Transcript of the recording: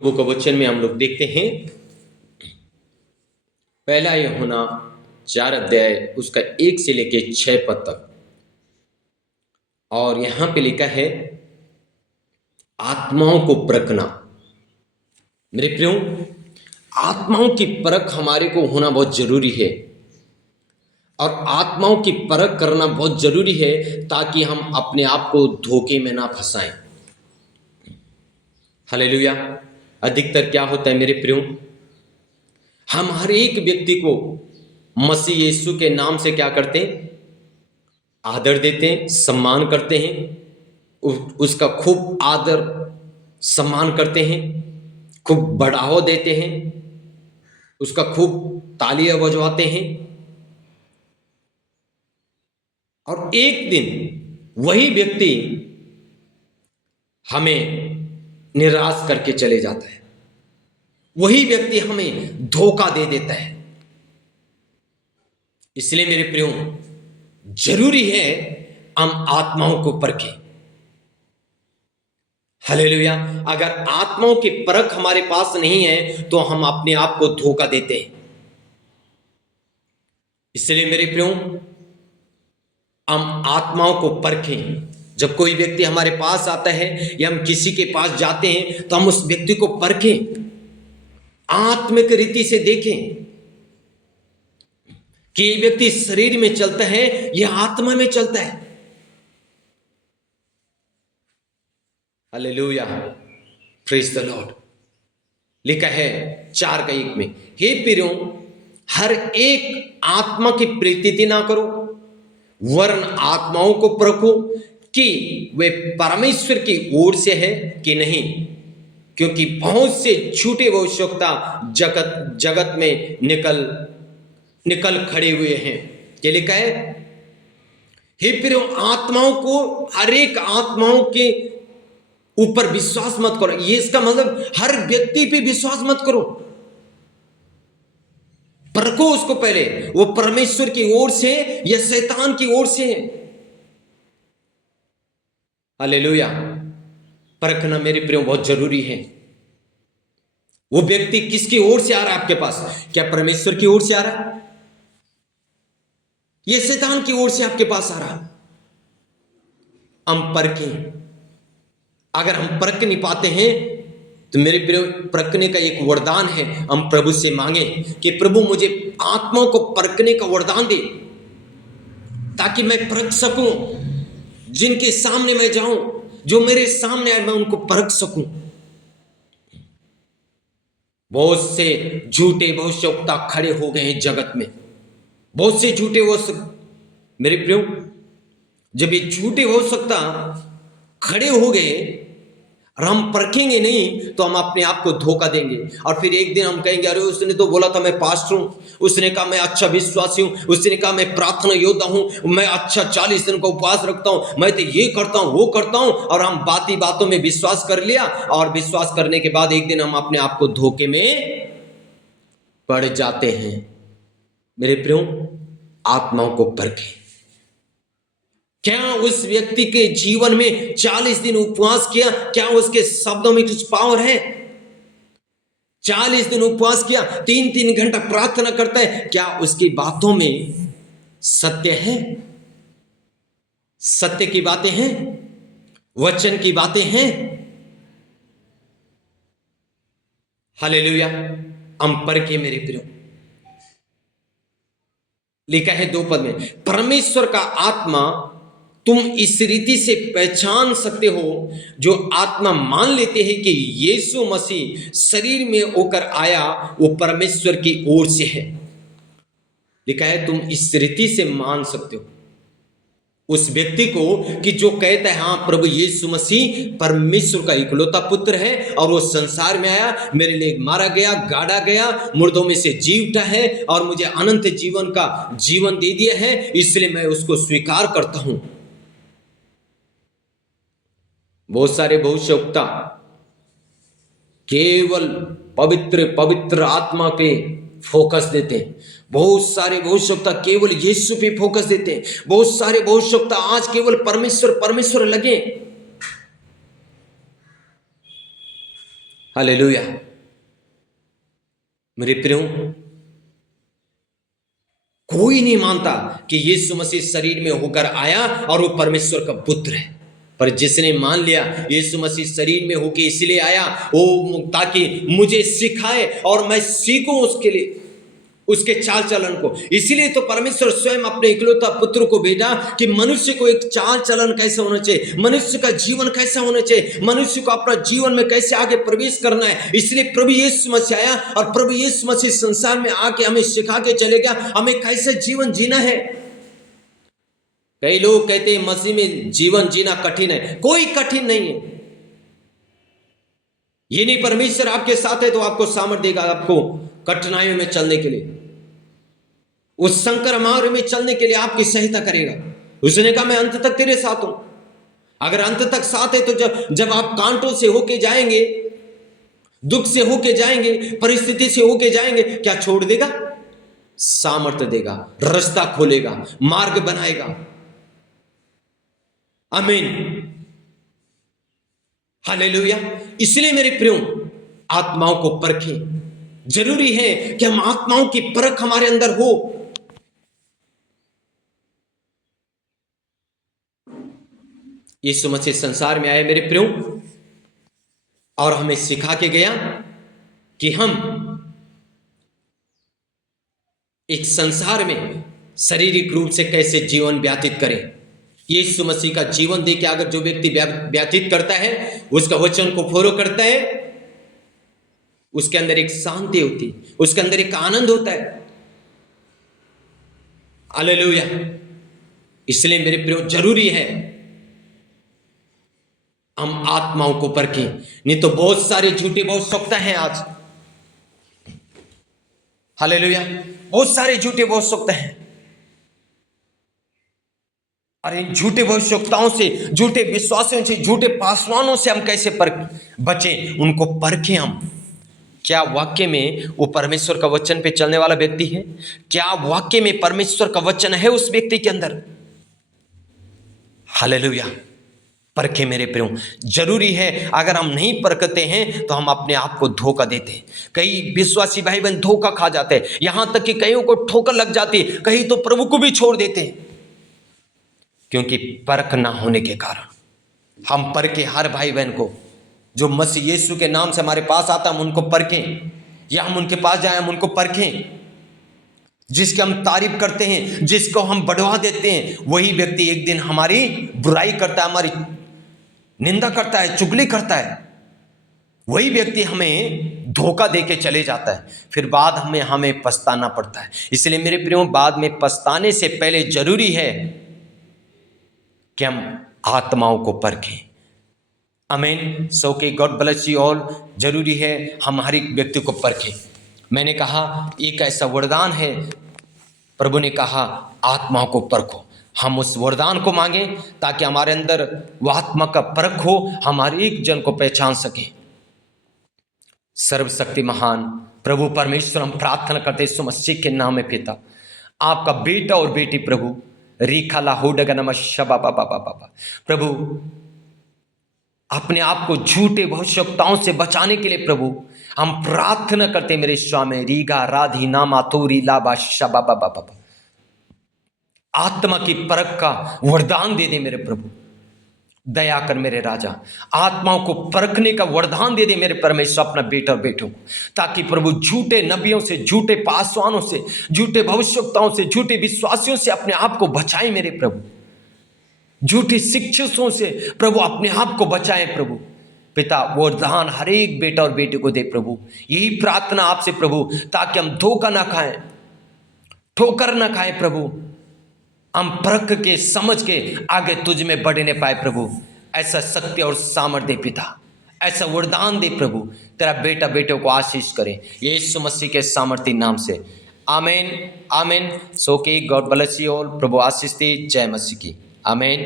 Book of वचन में हम लोग देखते हैं पहला यूहन्ना 4 अध्याय उसका 1 से लेके 6 पद तक। और यहां पे लिखा है आत्माओं को परखना। मेरे प्रियो, आत्माओं की परख हमारे को होना बहुत जरूरी है और आत्माओं की परख करना बहुत जरूरी है ताकि हम अपने आप को धोखे में ना फंसाएं। हालेलुया। अधिकतर क्या होता है मेरे प्रियो, हम हर एक व्यक्ति को मसीह यीशु के नाम से क्या करते हैं? आदर देते हैं, सम्मान करते हैं, उसका खूब आदर सम्मान करते हैं, खूब बढ़ावा देते हैं, उसका खूब तालियां बजवाते हैं। और एक दिन वही व्यक्ति हमें निराश करके चले जाता है, वही व्यक्ति हमें धोखा दे देता है। इसलिए मेरे प्रियो, जरूरी है हम आत्माओं को परखें। हालेलुया। अगर आत्माओं की परख हमारे पास नहीं है तो हम अपने आप को धोखा देते हैं। इसलिए मेरे प्रियो, हम आत्माओं को परखें। जब कोई व्यक्ति हमारे पास आता है या हम किसी के पास जाते हैं तो हम उस व्यक्ति को परखें, आत्मिक रीति से देखें कि ये व्यक्ति शरीर में चलता है या आत्मा में चलता है। Hallelujah, praise the Lord. लिखा है 4:1 में, हे प्रियो, हर एक आत्मा की प्रीति ना करो वरन आत्माओं को परखो कि वे परमेश्वर की ओर से है कि नहीं, क्योंकि बहुत से झूठे भविष्यवक्ता जगत में निकल खड़े हुए हैं। क्या लिखा है? हे प्रियो, आत्माओं को, हर एक आत्माओं के ऊपर विश्वास मत करो। ये इसका मतलब हर व्यक्ति पे विश्वास मत करो, परखो उसको पहले, वो परमेश्वर की ओर से या शैतान की ओर से है। हालेलुया। परखना मेरे प्रियो बहुत जरूरी है। वो व्यक्ति किसकी ओर से आ रहा है आपके पास? क्या परमेश्वर की ओर से आ रहा है या शैतान की ओर से आपके पास आ रहा है? हम परखें। अगर हम परख नहीं पाते हैं तो मेरे प्रियो, परखने का एक वरदान है, हम प्रभु से मांगे कि प्रभु मुझे आत्माओं को परखने का वरदान दे ताकि मैं परख सकूं। जिनके सामने मैं जाऊं, जो मेरे सामने आए, मैं उनको परख सकूं। बहुत से झूठे भविष्यवक्ता खड़े हो गए हैं जगत में, बहुत से झूठे हो मेरे प्रियो, जब ये झूठे हो सकता खड़े हो गए और हम परखेंगे नहीं तो हम अपने आप को धोखा देंगे। और फिर एक दिन हम कहेंगे, अरे उसने तो बोला था मैं पास्टर हूं, उसने कहा मैं अच्छा विश्वासी हूं, उसने कहा मैं प्रार्थना योद्धा हूं, मैं अच्छा 40 दिन का उपवास रखता हूं, मैं तो ये करता हूं वो करता हूं। और हम बातों में विश्वास कर लिया और विश्वास करने के बाद एक दिन हम अपने आप को धोखे में पड़ जाते हैं। मेरे प्रियो, आत्माओं को परखें। क्या उस व्यक्ति के जीवन में 40 दिन उपवास किया, क्या उसके शब्दों में कुछ पावर है? 40 दिन उपवास किया, 3-3 घंटा प्रार्थना करता है, क्या उसकी बातों में सत्य है? सत्य की बातें हैं, वचन की बातें हैं। हालेलुया। हम परखे मेरे प्रियो। लिखा है 2 पद में, परमेश्वर का आत्मा तुम इस रीति से पहचान सकते हो, जो आत्मा मान लेते हैं कि यीशु मसीह शरीर में होकर आया वो परमेश्वर की ओर से है। लिखा है तुम इस रीति से मान सकते हो उस व्यक्ति को कि जो कहता है हाँ प्रभु यीशु मसीह परमेश्वर का इकलौता पुत्र है और वो संसार में आया, मेरे लिए मारा गया, गाड़ा गया, मुर्दों में से जी उठा है और मुझे अनंत जीवन का जीवन दे दिया है, इसलिए मैं उसको स्वीकार करता हूं। बहुत सारे भविष्यवक्ता केवल पवित्र आत्मा पे फोकस देते हैं। बहुत सारे भविष्यवक्ता केवल यीशु पे फोकस देते हैं। बहुत सारे भविष्यवक्ता आज केवल परमेश्वर लगे। हालेलुया। मेरे प्रियो, कोई नहीं मानता कि यीशु मसीह शरीर में होकर आया और वो परमेश्वर का पुत्र है, पर जिसने मान लिया यीशु मसीह शरीर में होकर इसलिए आया वो ताकि मुझे सिखाए और मैं सीखूं उसके लिए, उसके चाल चलन को। इसीलिए तो परमेश्वर स्वयं अपने इकलौता पुत्र को भेजा कि मनुष्य को एक चाल चलन कैसे होना चाहिए, मनुष्य का जीवन कैसा होना चाहिए, मनुष्य को अपना जीवन में कैसे आगे प्रवेश करना है। इसलिए प्रभु यीशु मसीह आया और प्रभु यीशु मसीह संसार में आके हमें सिखा के चले गया हमें कैसे जीवन जीना है। कई लोग कहते हैं मसीह में जीवन जीना कठिन है, कोई कठिन नहीं है। ये नहीं, परमेश्वर आपके साथ है तो आपको सामर्थ्य देगा आपको कठिनाइयों में चलने के लिए, उस संकर मार्ग में चलने के लिए आपकी सहायता करेगा। उसने कहा मैं अंत तक तेरे साथ हूं। अगर अंत तक साथ है तो जब आप कांटों से होके जाएंगे, दुख से होके जाएंगे, परिस्थिति से होके जाएंगे, क्या छोड़ देगा? सामर्थ्य देगा, रास्ता खोलेगा, मार्ग बनाएगा। आमीन, हालेलुया। इसलिए मेरे प्रियो, आत्माओं को परखें। जरूरी है कि हम आत्माओं की परख हमारे अंदर हो। यीशु मसीह संसार में आए मेरे प्रियो और हमें सिखा के गया कि हम एक संसार में शारीरिक रूप से कैसे जीवन व्यतीत करें। यीशु मसीह का जीवन देके अगर जो व्यक्ति व्यतीत करता है, उसका वचन को फॉलो करता है, उसके अंदर एक शांति होती है, उसके अंदर एक आनंद होता है। हालेलुया। इसलिए मेरे प्रियो जरूरी है हम आत्माओं को परखें, नहीं तो बहुत सारे झूठे भविष्यवक्ता हैं आज। हालेलुया, बहुत सारे झूठे भविष्यवक्ता हैं और इन झूठे भविष्यवक्ताओं से, झूठे विश्वासियों से, झूठे पासवानों से हम कैसे बचें? उनको परखें हम। क्या वाक्य में वो परमेश्वर का वचन पे चलने वाला व्यक्ति है? क्या वाक्य में परमेश्वर का वचन है उस व्यक्ति के अंदर? हालेलुया। परखे मेरे प्रियो, जरूरी है। अगर हम नहीं परखते हैं तो हम अपने आप को धोखा देते हैं। कई विश्वासी भाई बहन धोखा खा जाते हैं, यहां तक कि कईयों को ठोकर लग जाती है, कहीं तो प्रभु को भी छोड़ देते हैं, क्योंकि परख ना होने के कारण। हम परखे हर भाई बहन को जो मसीह यीशु के नाम से हमारे पास आता, हम उनको परखें, या हम उनके पास जाएं, हम उनको परखें। जिसकी हम तारीफ करते हैं, जिसको हम बढ़वा देते हैं, वही व्यक्ति एक दिन हमारी बुराई करता है, हमारी निंदा करता है, चुगली करता है। वही व्यक्ति हमें धोखा देके चले जाता है, फिर बाद में हमें पछताना पड़ता है। इसलिए मेरे प्रियो, बाद में पछताने से पहले जरूरी है कि हम आत्माओं को परखें। आमीन। सो के गॉड ब्लेस यू ऑल। जरूरी है हम हर एक व्यक्ति को परखें। मैंने कहा एक ऐसा वरदान है, प्रभु ने कहा आत्माओं को परखो। हम उस वरदान को मांगें ताकि हमारे अंदर वह आत्मा का परख हो, हम हर एक जन को पहचान सकें। सर्वशक्ति महान प्रभु परमेश्वर, हम प्रार्थना करते यीशु मसीह के नाम में पिता, आपका बेटा और बेटी प्रभु रीखाला होडगा नमः शबा बाबा बाबा, प्रभु अपने आप को झूठे भविष्यवक्ताओं से बचाने के लिए प्रभु हम प्रार्थना करते मेरे स्वामी रीगा राधी नामा तोरी लाबा शबा बाबा बाबा, आत्मा की परख का वरदान दे दे मेरे प्रभु। दया कर मेरे राजा, आत्माओं को परखने का वरदान दे दे मेरे परमेश्वर अपना बेटा और बेटों को, ताकि प्रभु झूठे नबियों से, झूठे पासवानों से, झूठे भविष्यवक्ताओं से, झूठे विश्वासियों से अपने आप को बचाए मेरे प्रभु। झूठे शिक्षकों से प्रभु अपने आप को बचाए प्रभु। पिता वरदान हर एक बेटा और बेटे को दे प्रभु। यही प्रार्थना आपसे प्रभु, ताकि हम धोखा ना खाएं, ठोकर ना खाएं प्रभु, हम परख के समझ के आगे तुझ में बढ़ने पाए प्रभु। ऐसा सत्य और सामर्थ्य दे पिता, ऐसा वरदान दे प्रभु। तेरा बेटा बेटों को आशीष करे यीशु मसीह के सामर्थ्य नाम से। आमीन आमीन। सो के गॉड ब्लेस यू ऑल। प्रभु आशीष दे। जय मसीह की। आमीन।